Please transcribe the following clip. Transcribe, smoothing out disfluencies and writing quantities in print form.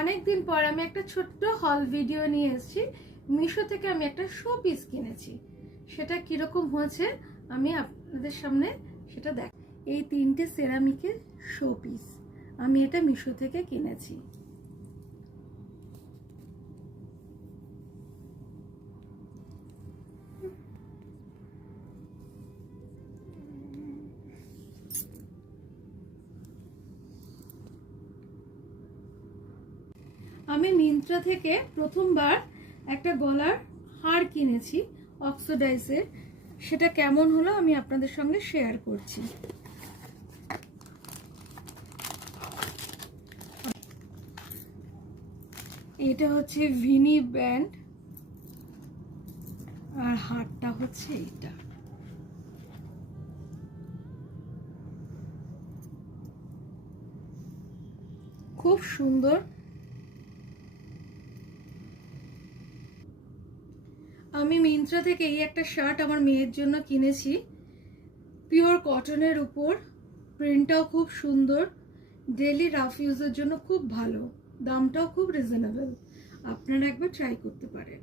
অনেকদিন পর আমি একটা ছোট্ট হল ভিডিও নিয়ে এসেছি। মিশো থেকে আমি একটা শো পিস কিনেছি, সেটা কিরকম হয়েছে আমি আপনাদের সামনে সেটা দেখ। এই 3টে সেরামিকের শো পিস আমি এটা মিশো থেকে কিনেছি। আমি মিন্ত্রা থেকে প্রথমবার একটা গলার হার কিনেছি অক্সিডাইজের, সেটা কেমন হলো আমি আপনাদের সঙ্গে শেয়ার করছি। এটা হচ্ছে ভিনি ব্যান্ড আর হারটা হচ্ছে এটা। খুব সুন্দর। আমি মিন্ত্রা থেকে এই একটা শার্ট আমার মেয়ের জন্য কিনেছি, পিওর কটনের উপর, প্রিন্টটাও খুব সুন্দর, ডেইলি রাফ ইউজের জন্য খুব ভালো, দামটাও খুব রিজনেবল। আপনারা একবার ট্রাই করতে পারেন।